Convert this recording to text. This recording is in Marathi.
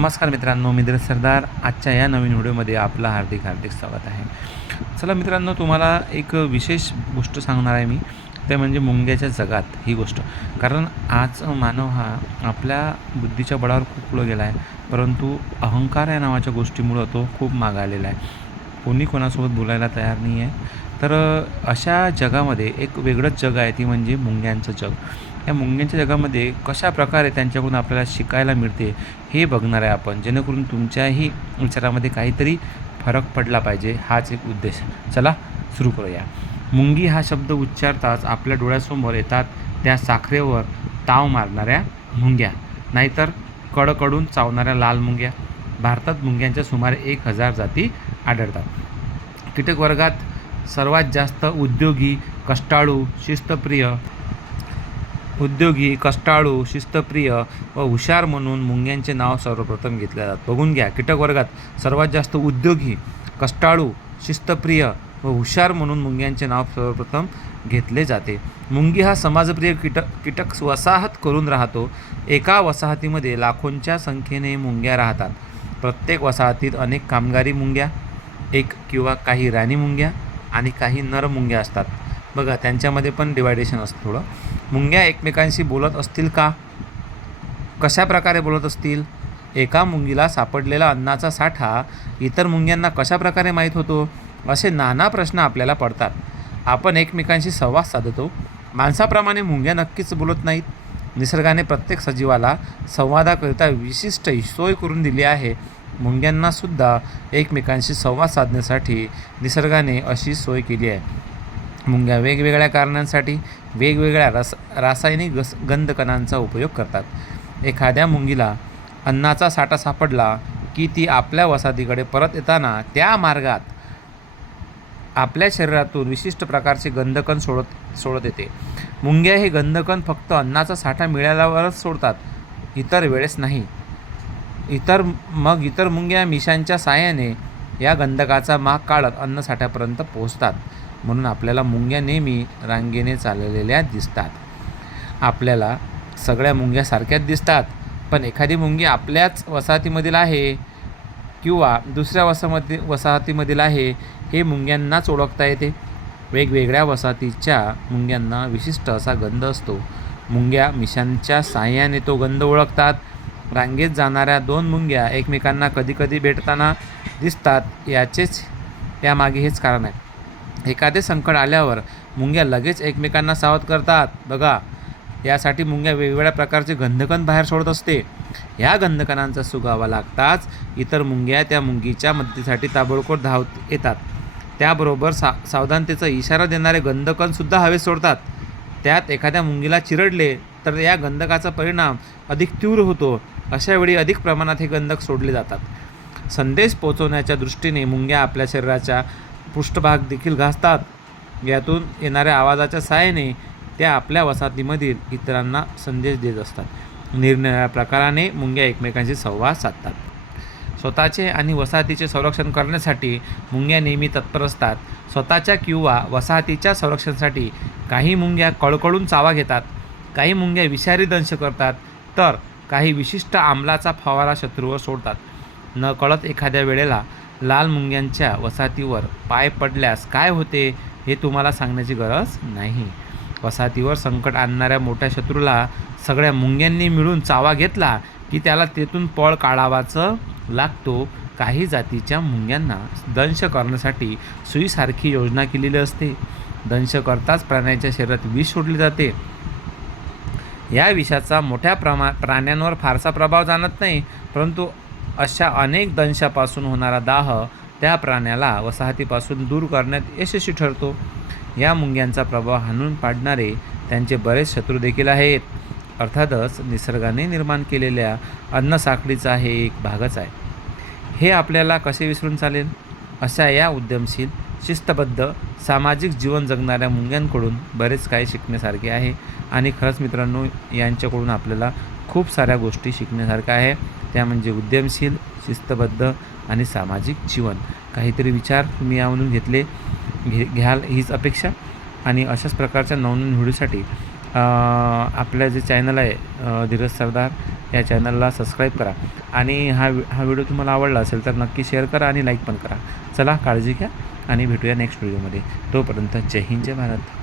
नमस्कार मित्रांनो मित्र सरदार. आजच्या या नवीन व्हिडिओमध्ये आपलं हार्दिक हार्दिक स्वागत आहे. चला मित्रांनो तुम्हाला एक विशेष गोष्ट सांगणार आहे मी. ते म्हणजे मुंग्याच्या जगात ही गोष्ट. कारण आज मानव हा आपल्या बुद्धीच्या बळावर खूप पुढं गेला आहे परंतु अहंकार या नावाच्या गोष्टीमुळं तो खूप मागालेला आहे. कोणी कोणासोबत बोलायला तयार नाही आहे तर अशा जगामध्ये एक वेगळंच जग आहे ती म्हणजे मुंग्यांचं जग. या मुंग्यांच्या जगामध्ये कशा प्रकारे त्यांच्याकडून आपल्याला शिकायला मिळते हे बघणार आहे आपण. जेणेकरून तुमच्याही विचारामध्ये काहीतरी फरक पडला पाहिजे हाच एक उद्देश. चला सुरू करूया. मुंगी हा शब्द उच्चारताच आपल्या डोळ्यासमोर येतात त्या साखरेवर ताव मारणाऱ्या मुंग्या नाहीतर कडकडून चावणाऱ्या लाल मुंग्या. भारतात मुंग्यांच्या सुमारे एक हजार जाती आढळतात. कीटक वर्गात सर्वात जास्त उद्योगी कष्टाळू शिस्तप्रिय उद्योगी कष्टाळू शिस्तप्रिय व हुशार म्हणून मुंग्यांचे नाव सर्वप्रथम घेतले जातात. बघून घ्या कीटक वर्गात सर्वात जास्त उद्योगी कष्टाळू शिस्तप्रिय व हुशार म्हणून मुंग्यांचे नाव सर्वप्रथम घेतले जाते. मुंगी हा समाजप्रिय कीटक कीटक वसाहत करून राहतो. एका वसाहतीमध्ये लाखोंच्या संख्येने मुंग्या राहतात. प्रत्येक वसाहतीत अनेक कामगारी मुंग्या एक किंवा काही राणी मुंग्या आणि काही नर मुंग्या असतात. बघा त्यांच्यामध्ये पण डिवायडेशन असतं थोडं. मुंग्या एकमेकांशी बोलत असतील का? कशा प्रकारे बोलत असतील? एका मुंगीला सापडलेला अन्नाचा साठा इतर मुंग्यांना कशा प्रकारे माहीत होतो? असे नाना प्रश्न आपल्याला पडतात. आपण एकमेकांशी संवाद साधतो. माणसाप्रमाणे मुंग्या नक्कीच बोलत नाहीत. निसर्गाने प्रत्येक सजीवाला संवादाकरिता विशिष्ट सोय करून दिली आहे. मुंग्यांनासुद्धा एकमेकांशी संवाद साधण्यासाठी निसर्गाने अशी सोय केली आहे. मुंग्या वेगवेगळ्या कारणांसाठी वेगवेगळ्या रस रासायनिक गस गंधकणांचा उपयोग करतात. एखाद्या मुंगीला अन्नाचा साठा सापडला की ती आपल्या वसाहतीकडे परत येताना त्या मार्गात आपल्या शरीरातून विशिष्ट प्रकारचे गंधकण सोडत सोडत येते. मुंग्या हे गंधकण फक्त अन्नाचा साठा मिळाल्यावरच सोडतात इतर वेळेस नाही. इतर मग इतर मुंग्या मिशांच्या साहाय्याने या गंधकाचा माग काढत अन्नसाठ्यापर्यंत पोहोचतात. म्हणून आपल्याला मुंग्या नेहमी रांगेने चाललेल्या दिसतात. आपल्याला सगळ्या मुंग्या सारख्याच दिसतात पण एखादी मुंगी आपल्याच वसाहतीमधील आहे किंवा दुसऱ्या वसामध्ये वसाहतीमधील आहे हे मुंग्यांनाच ओळखता येते. वेगवेगळ्या वसाहतीच्या मुंग्यांना विशिष्ट असा गंध असतो. मुंग्या मिशांच्या साह्याने तो गंध ओळखतात. रांगेत जाणाऱ्या दोन मुंग्या एकमेकांना कधीकधी भेटताना दिसतात याचेच त्यामागे हेच कारण आहे. एखादे संकट आल्यावर मुंग्या लगेच एकमेकांना सावध करतात. बघा यासाठी मुंग्या वेगवेगळ्या प्रकारचे गंधकण बाहेर सोडत असते. ह्या गंधकणांचा सुगावा लागताच इतर मुंग्या त्या मुंगीच्या मदतीसाठी ताबडतोब धावत येतात. त्याबरोबर सा सावधानतेचा इशारा देणारे गंधकणसुद्धा हवेत सोडतात. त्यात एखाद्या मुंगीला चिरडले तर या गंधकाचा परिणाम अधिक तीव्र होतो. अशावेळी अधिक प्रमाणात हे गंधक सोडले जातात. संदेश पोचवण्याच्या दृष्टीने मुंग्या आपल्या शरीराच्या पृष्ठभाग देखील घासतात. यातून येणाऱ्या आवाजाच्या साहाय्याने त्या आपल्या वसाहतीमधील इतरांना संदेश देत असतात. निरनिराळ्या प्रकाराने मुंग्या एकमेकांशी संवाद साधतात. स्वतःचे आणि वसाहतीचे संरक्षण करण्यासाठी मुंग्या नेहमी तत्पर असतात. स्वतःच्या किंवा वसाहतीच्या संरक्षणासाठी काही मुंग्या कळकळून चावा घेतात काही मुंग्या विषारी दंश करतात तर काही विशिष्ट आमलाचा फवारा शत्रूवर सोडतात. न कळत एखाद्या वेळेला लाल मुंग्यांच्या वसाहतीवर पाय पडल्यास काय होते हे तुम्हाला सांगण्याची गरज नाही. वसाहतीवर संकट आणणाऱ्या मोठ्या शत्रूला सगळ्या मुंग्यांनी मिळून चावा घेतला की त्याला तेथून पळ काढावाचं लागतो. काही जातीच्या मुंग्यांना दंश करण्यासाठी सुईसारखी योजना केलेली असते. दंश करताच प्राण्याच्या शरीरात विष सोडले जाते. या विषाचा मोठ्या प्रमा प्राण्यांवर फारसा प्रभाव जाणत नाही परंतु अशा अनेक दंशापासून होणारा दाह त्या प्राण्याला वसाहतीपासून दूर करण्यात यशस्वी ठरतो. या मुंग्यांचा प्रभाव हाणून पाडणारे त्यांचे बरेच शत्रू देखील आहेत. अर्थातच निसर्गाने निर्माण केलेल्या अन्नसाखळीचा हे एक भागच आहे. हे आपल्याला कसे विसरून चालेल? अशा या उद्यमशील शिस्तबद्ध सामाजिक जीवन जगणाऱ्या मुंग्यांकडून बरेच काही शिकण्यासारखे आहे. आणि खरंच मित्रांनो यांच्याकडून आपल्याला खूप साऱ्या गोष्टी शिकण्यासारख्या आहे. त्या म्हणजे उद्यमशील शिस्तबद्ध आणि सामाजिक जीवन. काहीतरी विचार तुम्ही यामधून घेतले घे घ्याल हीच अपेक्षा. आणि अशाच प्रकारच्या नवनवीन व्हिडिओसाठी आपलं जे चॅनल आहे धीरज सरदार या चॅनलला सबस्क्राईब करा. आणि हा हा व्हिडिओ तुम्हाला आवडला असेल तर नक्की शेअर करा आणि लाईक पण करा. चला काळजी घ्या. आणि भेटूया नेक्स्ट व्हिडिओमध्ये तोपर्यंत जय हिंद जय भारत.